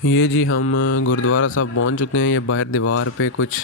ये जी हम गुरुद्वारा साहब पहुंच चुके हैं। ये बाहर दीवार पे कुछ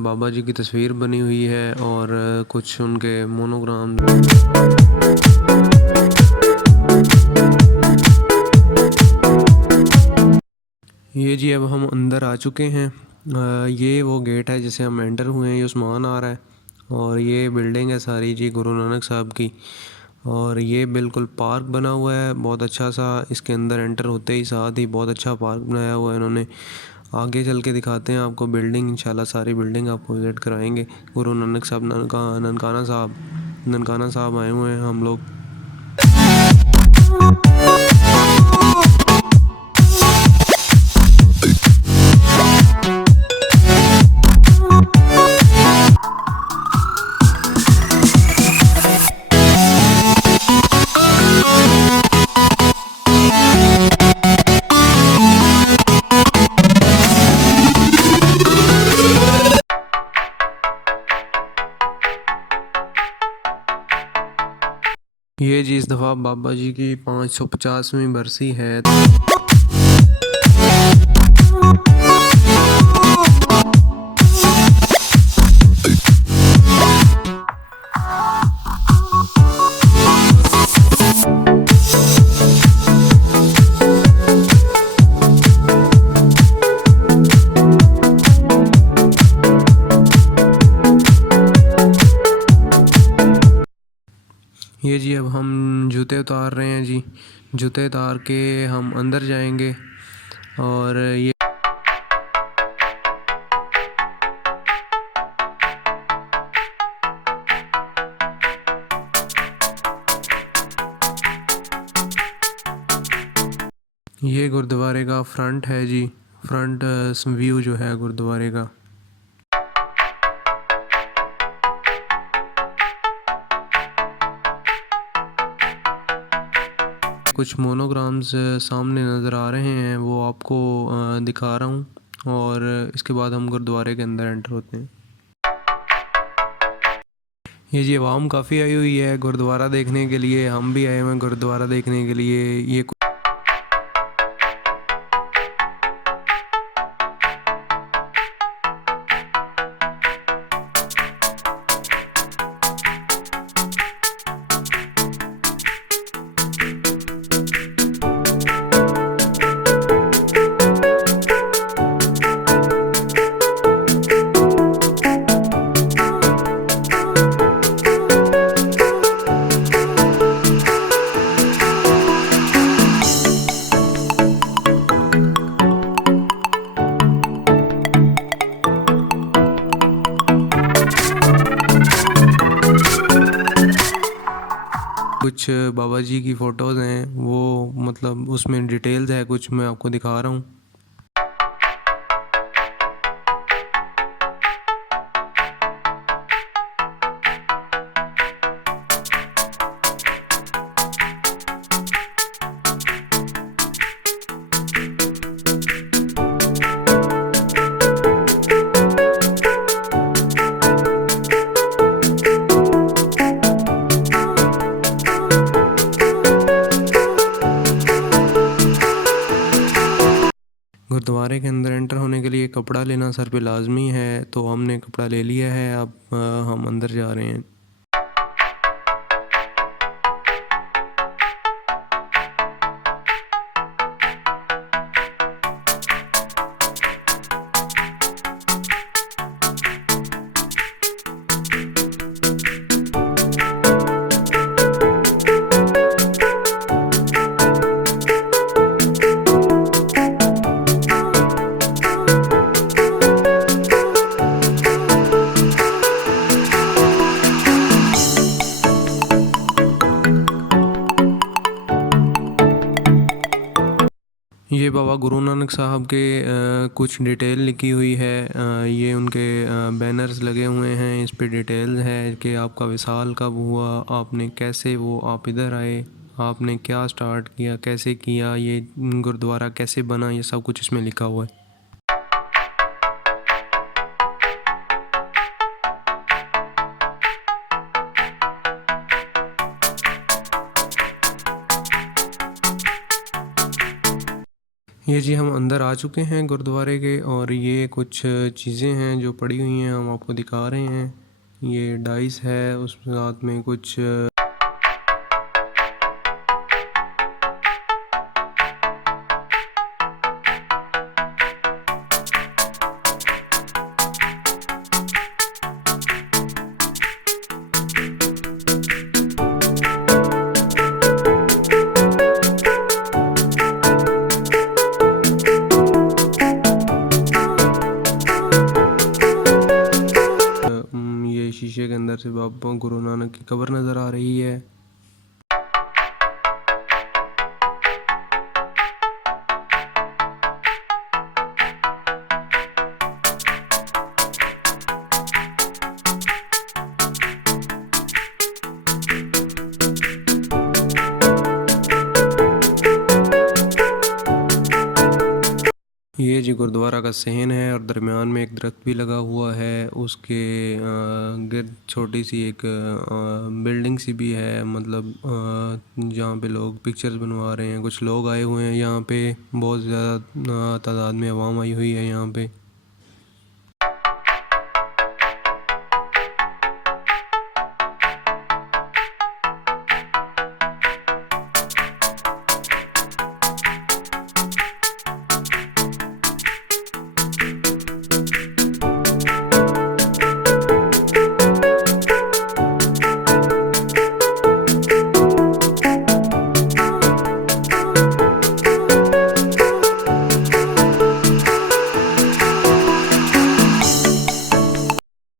बाबा जी की तस्वीर बनी हुई है और कुछ उनके मोनोग्राम। ये जी अब हम अंदर आ चुके हैं। ये वो गेट है जिसे हम एंटर हुए हैं। ये उस्मान आ रहा है और ये बिल्डिंग है सारी जी गुरु नानक साहब की। और ये बिल्कुल पार्क बना हुआ है बहुत अच्छा सा। इसके अंदर एंटर होते ही साथ ही बहुत अच्छा पार्क बनाया हुआ है इन्होंने। आगे चल के दिखाते हैं आपको बिल्डिंग। इंशाल्लाह सारी बिल्डिंग आपको विज़िट कराएंगे। गुरु नानक साहब ननकाना साहब आए हुए हैं हम लोग। ये जी इस दफ़ा बाबा जी की 550वीं बरसी है। ये जी अब हम जूते उतार रहे हैं जी। जूते उतार के हम अंदर जाएंगे और ये गुरुद्वारे का फ्रंट है जी। फ्रंट व्यू जो है गुरुद्वारे का। कुछ मोनोग्राम्स सामने नज़र आ रहे हैं वो आपको दिखा रहा हूँ और इसके बाद हम गुरुद्वारे के अंदर एंटर होते हैं। ये जी आवाम काफ़ी आई हुई है गुरुद्वारा देखने के लिए। हम भी आए हुए हैं गुरुद्वारा देखने के लिए। ये कुछ बाबा जी की फ़ोटोज़ हैं वो मतलब उसमें डिटेल्स है कुछ मैं आपको दिखा रहा हूँ। गुरुद्वारे के अंदर एंटर होने के लिए कपड़ा लेना सर पे लाजमी है तो हमने कपड़ा ले लिया है। अब हम अंदर जा रहे हैं। ये बाबा गुरु नानक साहब के कुछ डिटेल लिखी हुई है। ये उनके बैनर्स लगे हुए हैं। इस पे डिटेल है कि आपका विसाल कब हुआ, आपने कैसे वो आप इधर आए, आपने क्या स्टार्ट किया, कैसे किया, ये गुरुद्वारा कैसे बना, ये सब कुछ इसमें लिखा हुआ है। ये जी हम अंदर आ चुके हैं गुरुद्वारे के, और ये कुछ चीज़ें हैं जो पड़ी हुई हैं, हम आपको दिखा रहे हैं। ये डाइस है, उस साथ में कुछ ये शीशे के अंदर से बाबा गुरु नानक की कब्र नज़र आ रही है। ये जी गुरुद्वारा का सहन है, और दरमियान में एक दरख्त भी लगा हुआ है। उसके गिर्द छोटी सी एक बिल्डिंग सी भी है, मतलब जहाँ पे लोग पिक्चर्स बनवा रहे हैं। कुछ लोग आए हुए हैं यहाँ पे, बहुत ज़्यादा तादाद में आवाम आई हुई है यहाँ पे।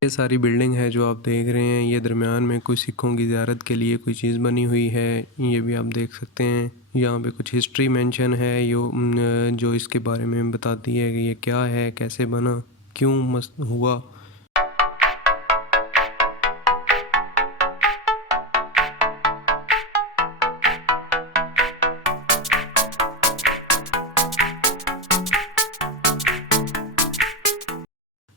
ये सारी बिल्डिंग है जो आप देख रहे हैं, ये दरमियान में कुछ सिखों की ज़ियारत के लिए कोई चीज़ बनी हुई है, ये भी आप देख सकते हैं। यहाँ पे कुछ हिस्ट्री मेंशन है जो इसके बारे में बताती है कि ये क्या है, कैसे बना, क्यों मस्त हुआ।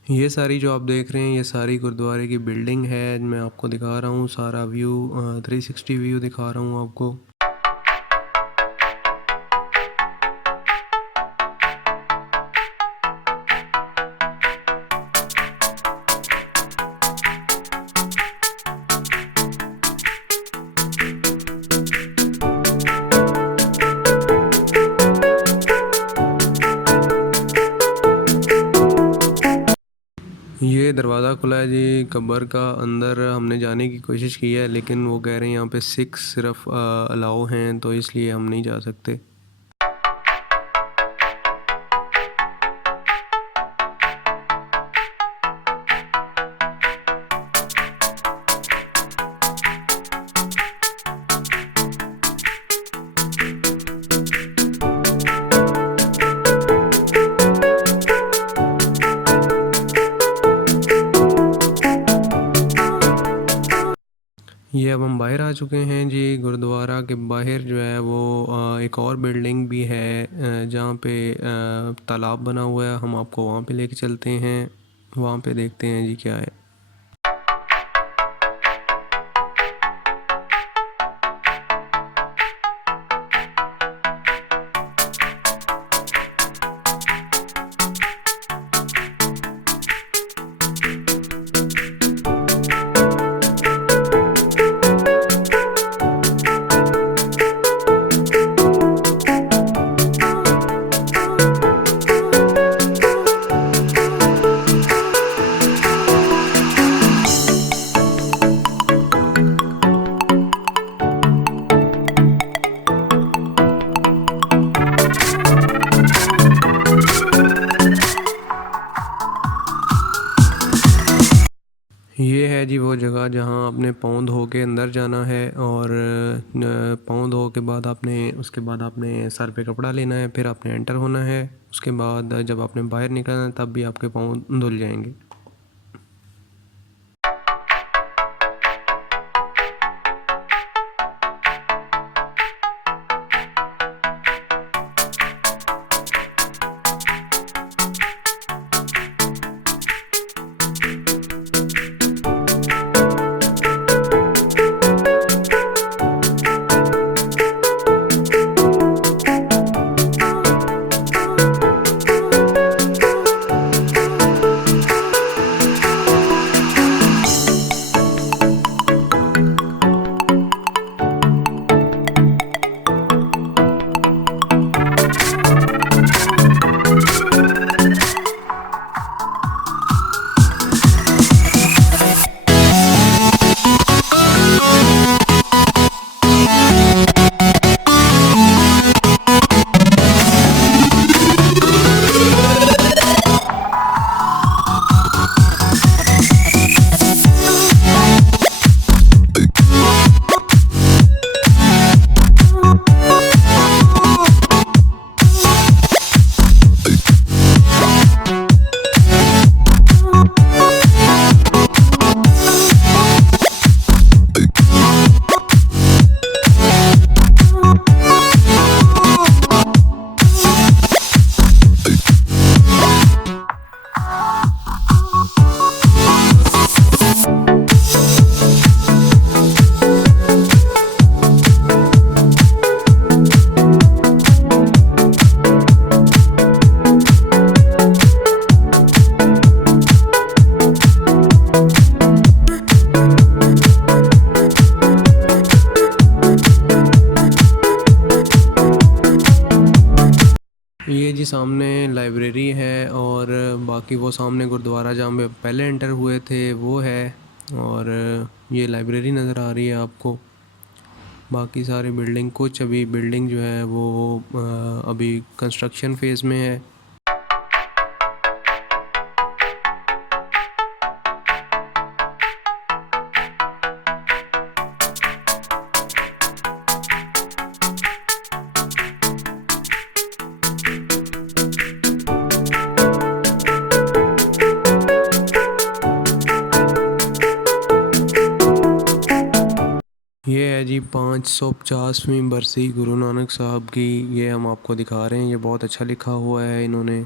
ये सारी जो आप देख रहे हैं, ये सारी गुरुद्वारे की बिल्डिंग है। मैं आपको दिखा रहा हूँ सारा व्यू, 360 व्यू दिखा रहा हूँ आपको। ये दरवाज़ा खुला है जी कब्र का। अंदर हमने जाने की कोशिश की है, लेकिन वो कह रहे हैं यहाँ पे सिख सिर्फ अलाउ हैं, तो इसलिए हम नहीं जा सकते। ये अब हम बाहर आ चुके हैं जी। गुरुद्वारा के बाहर जो है वो एक और बिल्डिंग भी है, जहाँ पे तालाब बना हुआ है। हम आपको वहाँ पे लेके चलते हैं, वहाँ पे देखते हैं जी क्या है। ये है जी वो जगह जहाँ आपने पाँव धो के अंदर जाना है, और पाँव धो के बाद उसके बाद आपने सर पे कपड़ा लेना है, फिर आपने एंटर होना है। उसके बाद जब आपने बाहर निकलना है तब भी आपके पाँव धुल जाएंगे। जी सामने लाइब्रेरी है और बाकी वो सामने गुरुद्वारा जहाँ पे पहले एंटर हुए थे वो है। और ये लाइब्रेरी नज़र आ रही है आपको। बाकी सारी बिल्डिंग, कुछ अभी बिल्डिंग जो है वो अभी कंस्ट्रक्शन फेज़ में है। ये है जी 550वीं बरसी गुरु नानक साहब की। ये हम आपको दिखा रहे हैं, ये बहुत अच्छा लिखा हुआ है इन्होंने।